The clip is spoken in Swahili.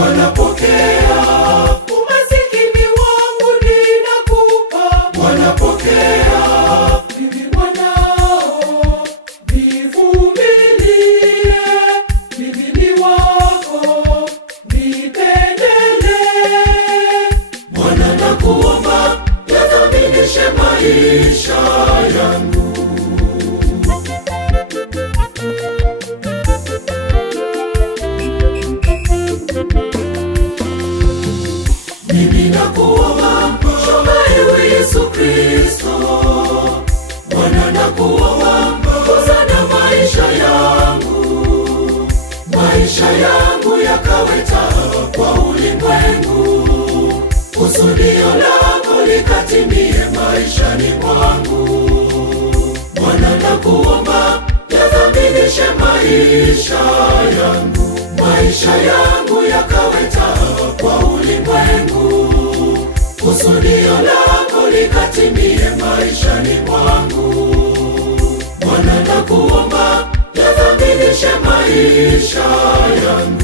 Bwana pokea umasikini wangu ninakupa. Bwana pokea mimi mwanao, nivumilie, mimi ni wako, nipendelee. Bwana nakuomba yathaminishe maisha yangu. Mimi nakuomba chunga ewe Yesu Kristo. Bwana nakuomba ongoza maisha yangu, maisha yangu yakawe taa kwa ulimwengu, kusudio lako likatimie maishani mwangu. Bwana nakuomba yathaminishe maisha yangu, maisha yangu yakawe taa kwa ulimwengu, kusudio lako likatimie maishani mwangu. Bwana nakuomba yathaminishe maisha yangu.